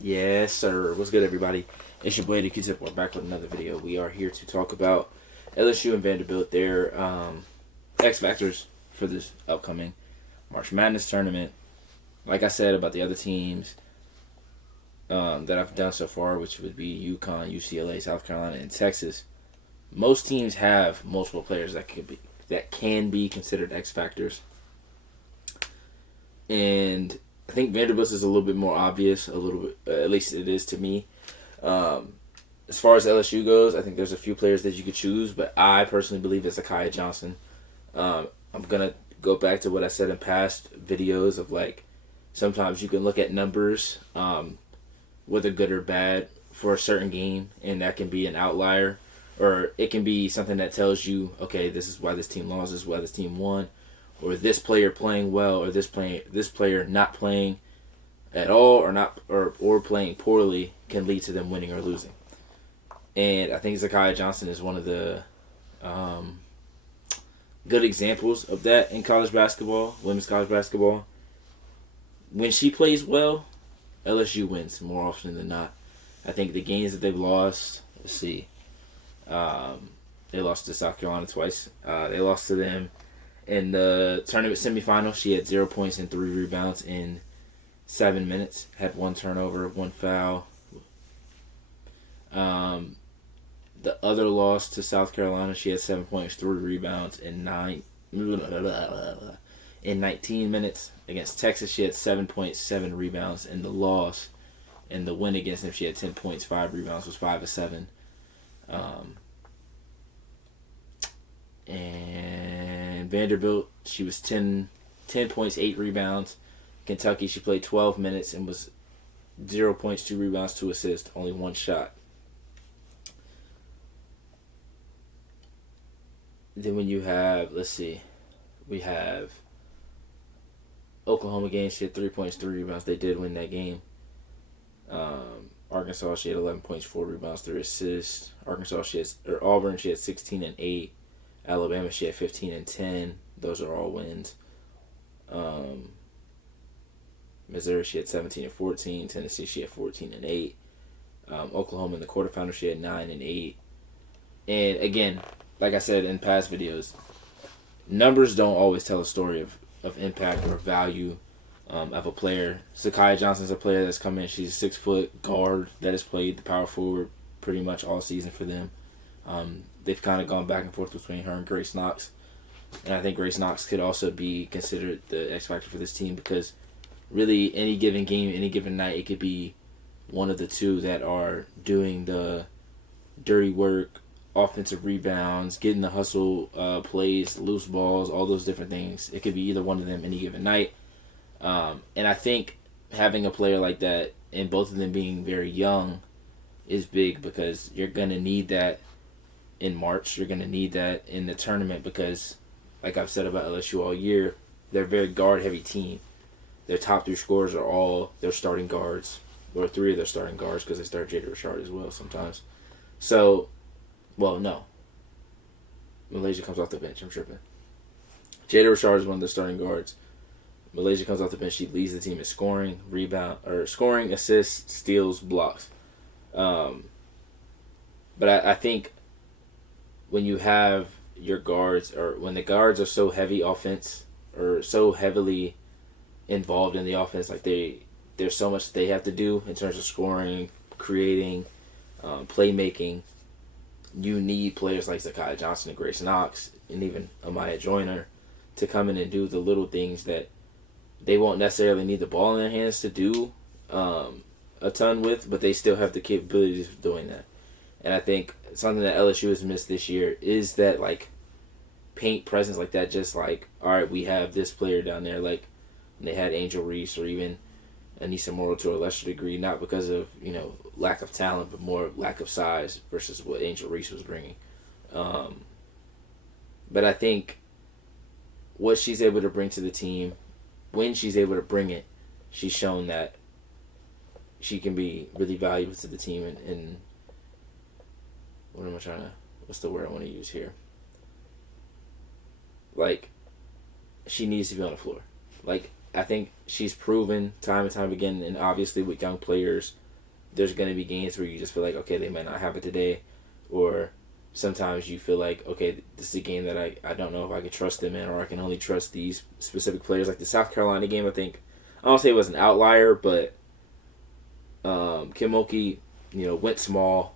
Yes, sir. What's good, everybody? It's your boy, the Q-Tip. We're back with another video. We are here to talk about LSU and Vanderbilt, their X Factors for this upcoming March Madness tournament. Like I said about the other teams that I've done so far, which would be UConn, UCLA, South Carolina, and Texas, most teams have multiple players that can be considered X Factors. And I think Vanderbilt's is a little bit more obvious, a little bit, at least it is to me. As far as LSU goes, I think there's a few players that you could choose, but I personally believe it's Akai Johnson. I'm going to go back to what I said in past videos of like, sometimes you can look at numbers, whether good or bad, for a certain game, and that can be an outlier, or it can be something that tells you, okay, this is why this team lost, this is why this team won, or this player playing well, or this player not playing at all, or playing poorly can lead to them winning or losing. And I think Zakiya Johnson is one of the good examples of that in college basketball, women's college basketball. When she plays well, LSU wins more often than not. I think the games that they've lost, let's see, they lost to South Carolina twice. They lost to them in the tournament semifinal. She had 0 points and 3 rebounds in 7 minutes. Had 1 turnover, 1 foul. The other loss to South Carolina, she had 7 points, 3 rebounds in 19 minutes. Against Texas, she had 7 points, 7 rebounds in the loss. And the win against them, she had 10 points, 5 rebounds, was 5 of 7. And Vanderbilt, she was 10 points, 8 rebounds. Kentucky, she played 12 minutes and was 0 points, 2 rebounds, 2 assists, only 1 shot. Then when you have, let's see, we have Oklahoma game, she had 3 points, 3 rebounds. They did win that game. Arkansas, she had 11 points, 4 rebounds, 3 assists. Auburn, she had 16 and 8. Alabama, she had 15 and 10. Those are all wins. Missouri, she had 17 and 14. Tennessee, she had 14 and 8. Oklahoma in the quarterfinals, she had 9 and 8. And again, like I said in past videos, numbers don't always tell a story of impact or value of a player. Zakiya Johnson's a player that's come in. She's a 6-foot guard that has played the power forward pretty much all season for them. They've kind of gone back and forth between her and Grace Knox. And I think Grace Knox could also be considered the X factor for this team because really any given game, any given night, it could be one of the two that are doing the dirty work, offensive rebounds, getting the hustle plays, loose balls, all those different things. It could be either one of them any given night. And I think having a player like that and both of them being very young is big because you're going to need that in March. You're going to need that in the tournament because, like I've said about LSU all year, they're a very guard-heavy team. Their top 3 scorers are all their starting guards, or 3 of their starting guards because they start Jada Richard as well sometimes. So, well, no. Malaysia comes off the bench. I'm tripping. Jada Richard is one of the starting guards. Malaysia comes off the bench. She leads the team in scoring, scoring, assists, steals, blocks. But I think when you have your guards, or when the guards are so heavy offense, or so heavily involved in the offense, like there's so much they have to do in terms of scoring, creating, playmaking. You need players like Zakiya Johnson and Grace Knox and even Amaya Joyner to come in and do the little things that they won't necessarily need the ball in their hands to do a ton with, but they still have the capabilities of doing that. And I think something that LSU has missed this year is that like paint presence like that. Just like, all right, we have this player down there. Like they had Angel Reese or even Anissa Morrow to a lesser degree, not because of lack of talent, but more lack of size versus what Angel Reese was bringing. But I think what she's able to bring to the team, when she's able to bring it, she's shown that she can be really valuable to the team. And what's the word I want to use here? Like, she needs to be on the floor. Like, I think she's proven time and time again, and obviously with young players, there's going to be games where you just feel like, okay, they might not have it today, or sometimes you feel like, okay, this is a game that I don't know if I can trust them in, or I can only trust these specific players. Like the South Carolina game, I think, I don't say it was an outlier, but Kim Mulkey, went small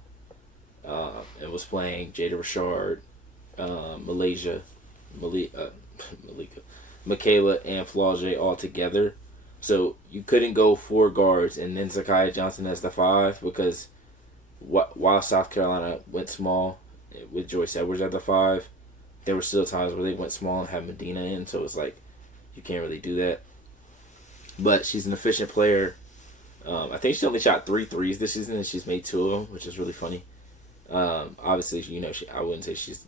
and was playing Jada Richard, Malaysia, Malika, Michaela, and Flau'jae all together. So you couldn't go 4 guards and then Zakiya Johnson as the 5 because while South Carolina went small with Joyce Edwards at the 5, there were still times where they went small and had Medina in. So it's like you can't really do that. But she's an efficient player. I think she only shot 3 threes this season, and she's made 2 of them, which is really funny. Obviously, I wouldn't say she's,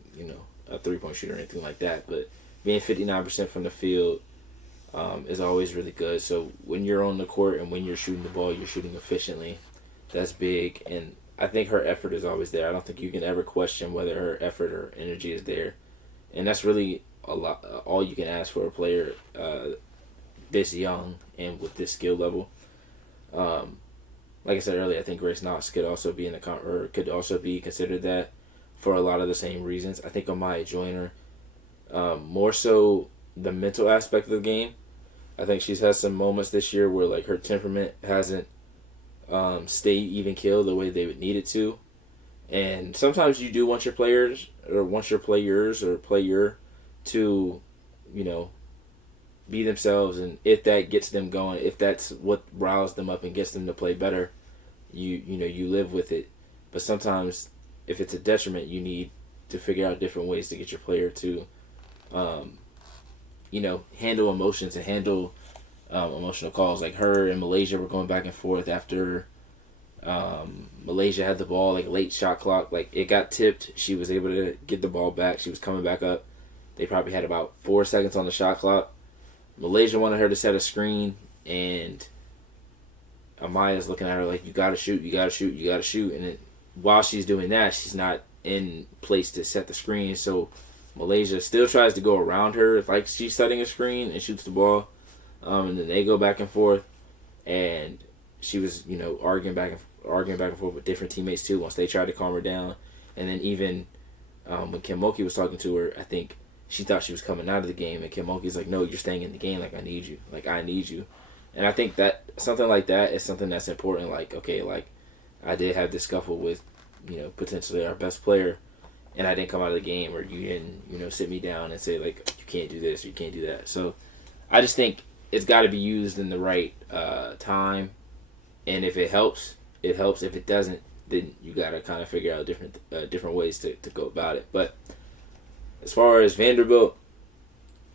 a 3-point shooter or anything like that, but being 59% from the field is always really good. So when you're on the court and when you're shooting the ball, you're shooting efficiently. That's big, and I think her effort is always there. I don't think you can ever question whether her effort or energy is there, and that's really a lot. All you can ask for a player this young and with this skill level. Like I said earlier, I think Grace Knox could also be could also be considered that for a lot of the same reasons. I think Amaya Joyner, more so the mental aspect of the game. I think she's had some moments this year where like her temperament hasn't stayed even keel the way they would need it to, and sometimes you do want your players or player to, be themselves, and if that gets them going, if that's what riles them up and gets them to play better, you live with it. But sometimes if it's a detriment, you need to figure out different ways to get your player to handle emotions and handle emotional calls. Like her and Malaysia were going back and forth after Malaysia had the ball, like late shot clock, like it got tipped, she was able to get the ball back, she was coming back up, they probably had about 4 seconds on the shot clock. Malaysia wanted her to set a screen, and Amaya's looking at her like, you gotta shoot, and while she's doing that, she's not in place to set the screen, so Malaysia still tries to go around her like she's setting a screen and shoots the ball, and then they go back and forth, and she was arguing back and forth with different teammates too once they tried to calm her down. And then even when Kim Mulkey was talking to her, I think she thought she was coming out of the game, and Kim Mulkey's like, no, you're staying in the game, like I need you. And I think that something like that is something that's important. Like, okay, like I did have this scuffle with potentially our best player, and I didn't come out of the game, or you didn't sit me down and say like, you can't do this or you can't do that. So I just think it's got to be used in the right time, and if it helps, it helps. If it doesn't, then you got to kind of figure out different ways to go about it. But as far as Vanderbilt,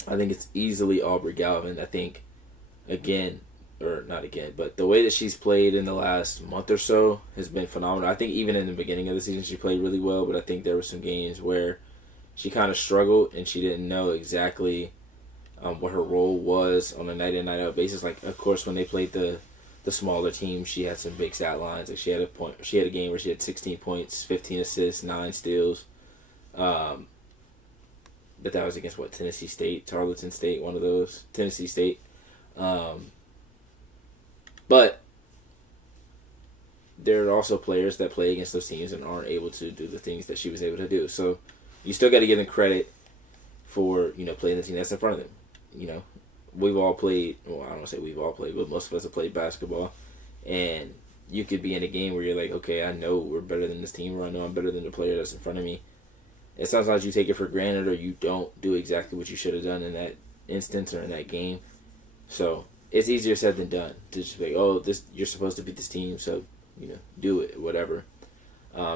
I think it's easily Aubrey Galvin. I think, but the way that she's played in the last month or so has been phenomenal. I think even in the beginning of the season she played really well, but I think there were some games where she kind of struggled and she didn't know exactly what her role was on a night in, night out basis. Like, of course, when they played the smaller team, she had some big stat lines. Like she had a game where she had 16 points, 15 assists, 9 steals. But that was against Tennessee State, Tarleton State, one of those. Tennessee State. But there are also players that play against those teams and aren't able to do the things that she was able to do. So you still got to give them credit for playing the team that's in front of them. We've all played. Well, I don't want to say we've all played, but most of us have played basketball. And you could be in a game where you're like, okay, I know we're better than this team, or I know I'm better than the player that's in front of me. And sometimes you take it for granted, or you don't do exactly what you should have done in that instance or in that game. So it's easier said than done to just be like, you're supposed to beat this team, so do it, whatever.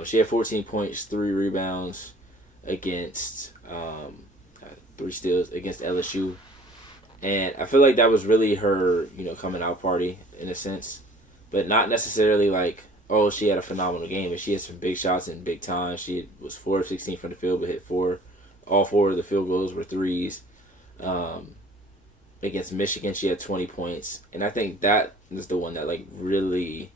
She had 14 points, 3 rebounds against 3 steals against LSU, and I feel like that was really her coming out party in a sense, but not necessarily like, oh, she had a phenomenal game, but she had some big shots in big time. She was 4 of 16 from the field, but hit 4. All 4 of the field goals were threes. Against Michigan, she had 20 points, and I think that is the one that really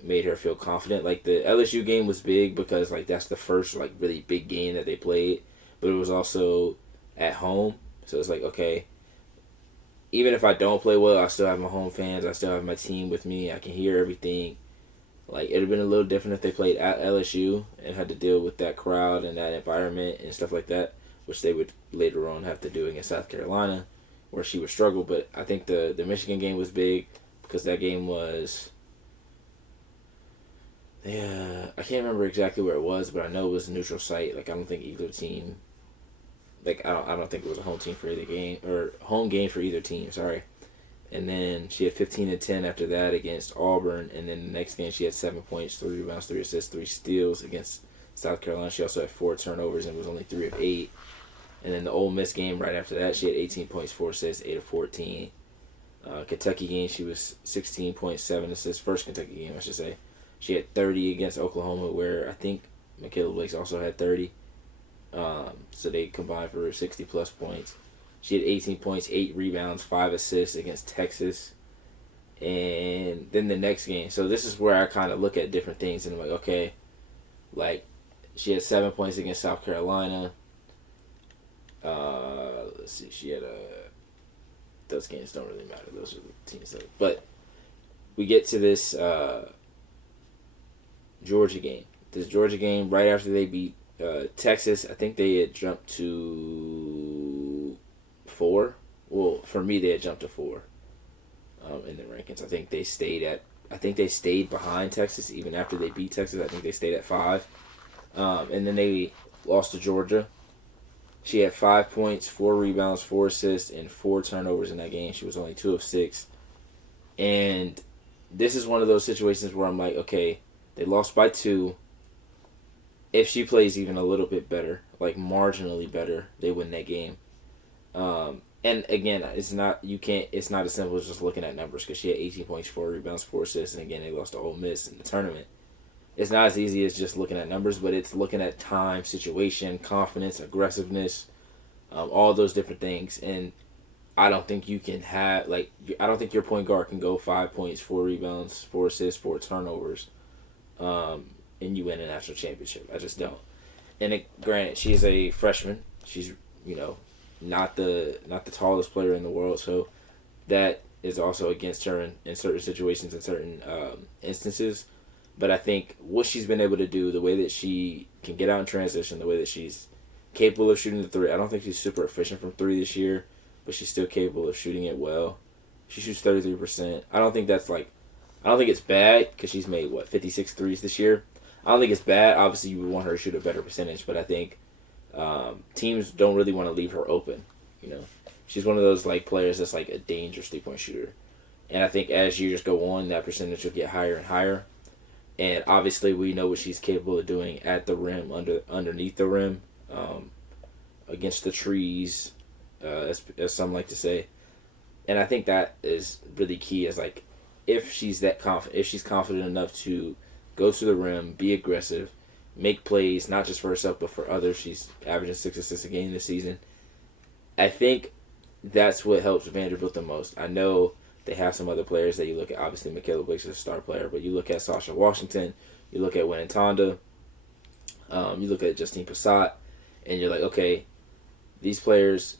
made her feel confident. Like the LSU game was big because that's the first really big game that they played, but it was also at home, so it's like, okay, even if I don't play well, I still have my home fans, I still have my team with me, I can hear everything, Like, it would have been a little different if they played at LSU and had to deal with that crowd and that environment and stuff like that, which they would later on have to do against South Carolina, where she would struggle. But I think the Michigan game was big because that game was... Yeah, I can't remember exactly where it was, but I know it was a neutral site. Like, I don't think either team... Like, I don't think it was a home team for either game, or home game for either team, sorry. And then she had 15 and 10 after that against Auburn. And then the next game she had 7 points, 3 rebounds, 3 assists, 3 steals against South Carolina. She also had 4 turnovers and was only 3 of 8. And then the Ole Miss game right after that, she had 18 points, 4 assists, 8 of 14. Kentucky game, she was 16 points, 7 assists. First Kentucky game, I should say. She had 30 against Oklahoma, where I think Michaela Blakes also had 30. So they combined for 60-plus points. She had 18 points, 8 rebounds, 5 assists against Texas. And then the next game. So this is where I kind of look at different things. And I'm like, okay, like, she had 7 points against South Carolina. Let's see, she had those games don't really matter. Those are the teams that... But we get to this Georgia game. This Georgia game, right after they beat Texas, I think they had jumped to 4. Well, for me, they had jumped to 4 in the rankings. I think they stayed behind Texas even after they beat Texas. I think they stayed at 5. And then they lost to Georgia. She had 5 points, 4 rebounds, 4 assists, and 4 turnovers in that game. She was only 2 of 6. And this is one of those situations where I'm like, okay, they lost by 2. If she plays even a little bit better, like marginally better, they win that game. And again, it's not as simple as just looking at numbers, because she had 18 points, 4 rebounds, 4 assists, and again, they lost to Ole Miss in the tournament. It's not as easy as just looking at numbers, but it's looking at time, situation, confidence, aggressiveness, all those different things. And I don't think you can have, like, I don't think your point guard can go 5 points, 4 rebounds, 4 assists, 4 turnovers, and you win a national championship. I just don't. And granted, she's a freshman. She's, not the tallest player in the world, so that is also against her in certain situations, in certain instances. But I think what she's been able to do, the way that she can get out in transition, the way that she's capable of shooting the 3. I don't think she's super efficient from 3 this year, but she's still capable of shooting it well. She shoots 33%. I don't think it's bad, because she's made, 56 threes this year. I don't think it's bad. Obviously, you would want her to shoot a better percentage, but I think teams don't really want to leave her open. She's one of those players that's like a dangerous 3-point shooter, and I think as years go on, that percentage will get higher and higher. And obviously, we know what she's capable of doing at the rim, underneath the rim, against the trees, as some like to say. And I think that is really key. Is if she's confident enough to go to the rim, be aggressive, make plays, not just for herself, but for others. She's averaging 6 assists a game this season. I think that's what helps Vanderbilt the most. I know they have some other players that you look at. Obviously, Michaela Blakes is a star player, but you look at Sasha Washington, you look at Winnetonda, you look at Justine Passat, and you're like, okay, those players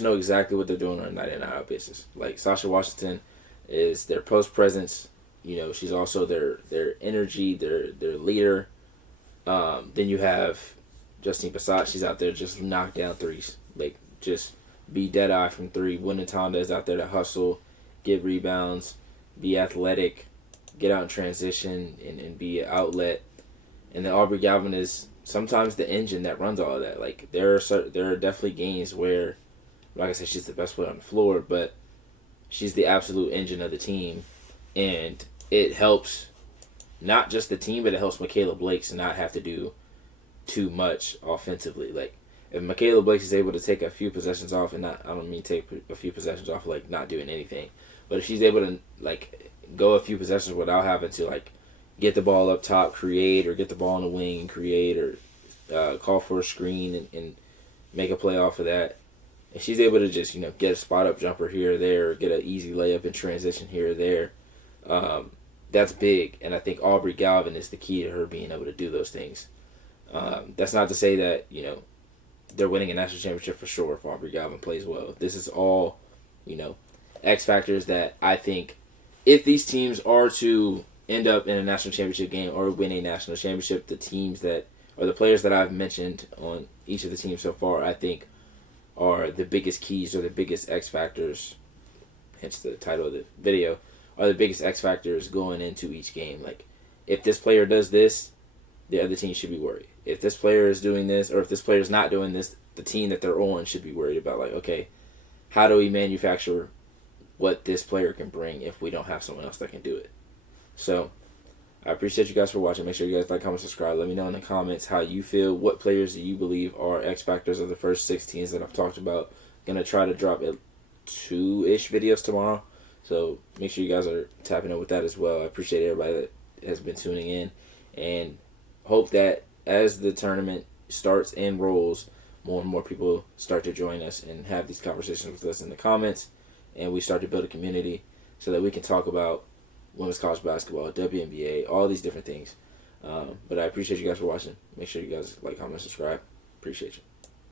know exactly what they're doing on a night-in, night-out basis. Like, Sasha Washington is their post presence. She's also their energy, their leader. Then you have Justine Passat. She's out there just knock down threes. Just be dead-eye from 3. Winnetonda is out there to hustle, get rebounds, be athletic, get out in transition, and be an outlet. And then Aubrey Galvin is sometimes the engine that runs all of that. There are definitely games where, like I said, she's the best player on the floor, but she's the absolute engine of the team. And it helps not just the team, but it helps Michaela Blakes not have to do too much offensively. If Michaela Blakes is able to take a few possessions off, and I don't mean take a few possessions off not doing anything, but if she's able to go a few possessions without having to get the ball up top, create, or get the ball on the wing and create, or call for a screen and make a play off of that, and she's able to just get a spot up jumper here or there, or get an easy layup in transition here or there, that's big. And I think Aubrey Galvin is the key to her being able to do those things. That's not to say that they're winning a national championship for sure if Aubrey Galvin plays well. This is all, X factors that I think if these teams are to end up in a national championship game or win a national championship, the teams that, or the players that I've mentioned on each of the teams so far, I think are the biggest keys or the biggest X factors, hence the title of the video, are the biggest X factors going into each game. Like, if this player does this, the other team should be worried. If this player is doing this, or if this player is not doing this, the team that they're on should be worried about, like, okay, how do we manufacture what this player can bring if we don't have someone else that can do it? So, I appreciate you guys for watching. Make sure you guys like, comment, subscribe. Let me know in the comments how you feel. What players do you believe are X factors of the first 16s that I've talked about? I'm going to try to drop 2-ish videos tomorrow. So make sure you guys are tapping in with that as well. I appreciate everybody that has been tuning in. And hope that as the tournament starts and rolls, more and more people start to join us and have these conversations with us in the comments. And we start to build a community so that we can talk about women's college basketball, WNBA, all these different things. But I appreciate you guys for watching. Make sure you guys like, comment, subscribe. Appreciate you.